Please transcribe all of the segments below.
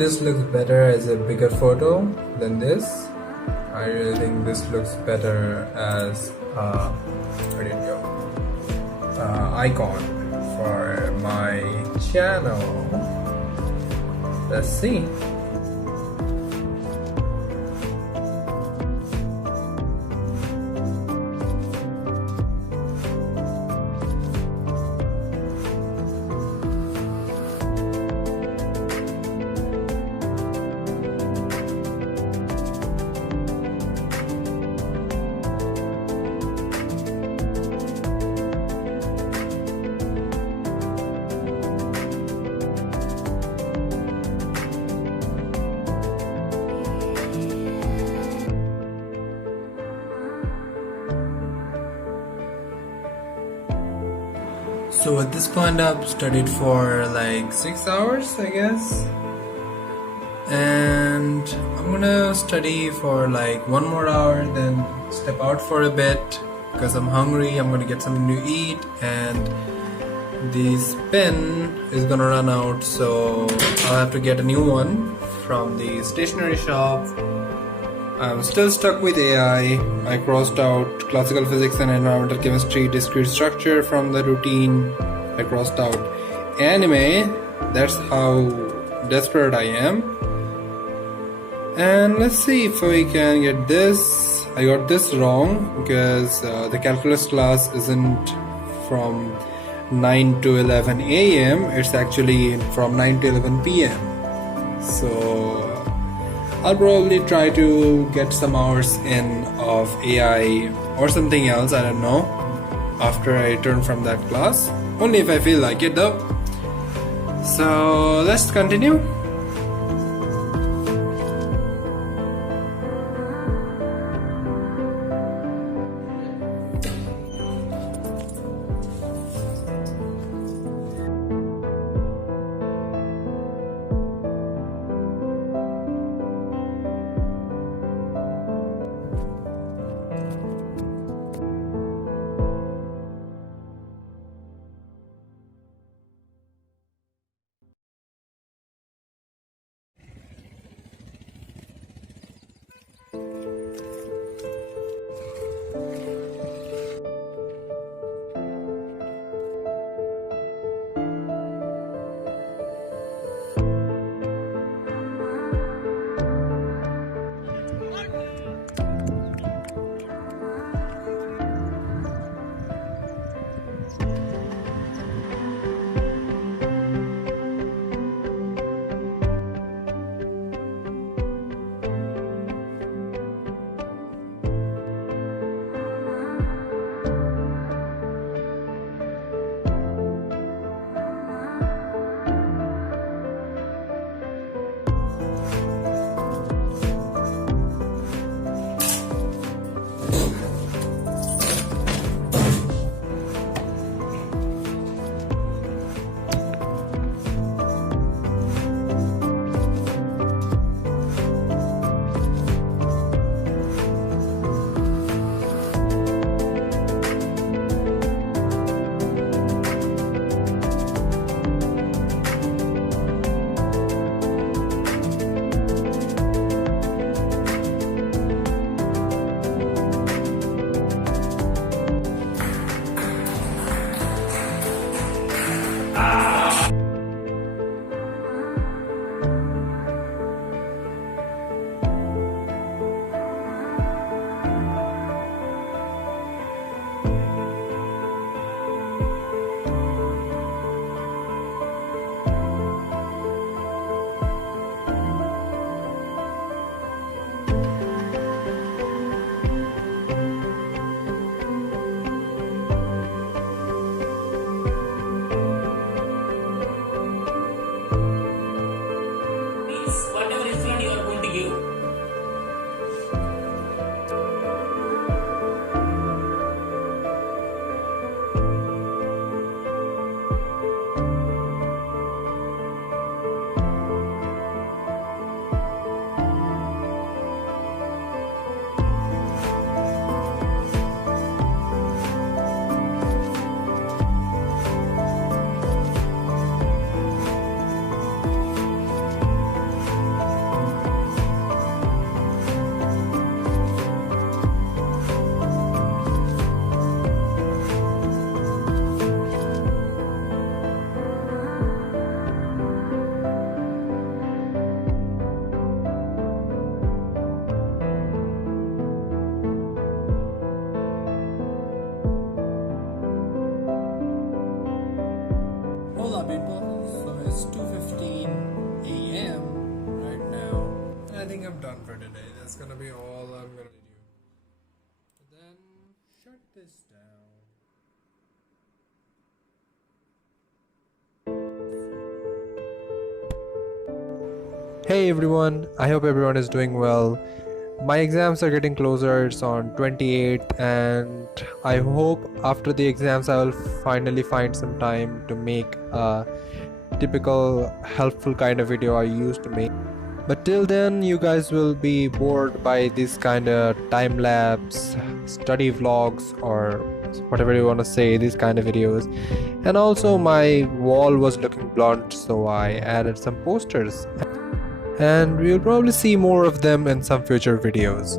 this looks better as a bigger photo than this. I really think this looks better as where did it go? Icon for my channel. Let's see. So at this point I've studied for like 6 hours, I guess, and I'm gonna study for like 1 more hour, then step out for a bit because I'm hungry. I'm gonna get something to eat, and this pen is gonna run out, so I'll have to get a new one from the stationery shop. I'm still stuck with AI. I crossed out classical physics and environmental chemistry, discrete structure from the routine. I crossed out anime. That's how desperate I am. And let's see if we can get this. I got this wrong because the calculus class isn't from 9 to 11 a.m. It's actually from 9 to 11 p.m. So I'll probably try to get some hours in of AI or something else, I don't know, after I return from that class. Only if I feel like it though. So let's continue. people. So it's 2:15 a.m. right now. I think I'm done for today. That's gonna be all I'm gonna do. Then shut this down. Hey everyone, I hope everyone is doing well. My exams are getting closer, it's on 28th, and I hope after the exams I will finally find some time to make a typical helpful kind of video I used to make. But till then, you guys will be bored by this kind of time-lapse study vlogs or whatever you want to say, these kind of videos. And also my wall was looking blunt, so I added some posters. And we'll probably see more of them in some future videos.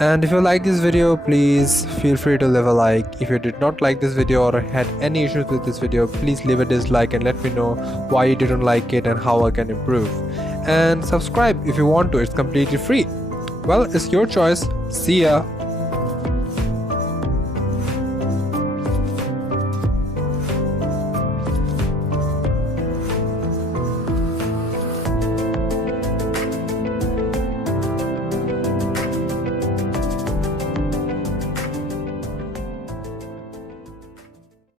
And if you like this video, please feel free to leave a like. If you did not like this video or had any issues with this video, please leave a dislike and let me know why you didn't like it and how I can improve. And subscribe if you want to, it's completely free. Well, it's your choice. See ya.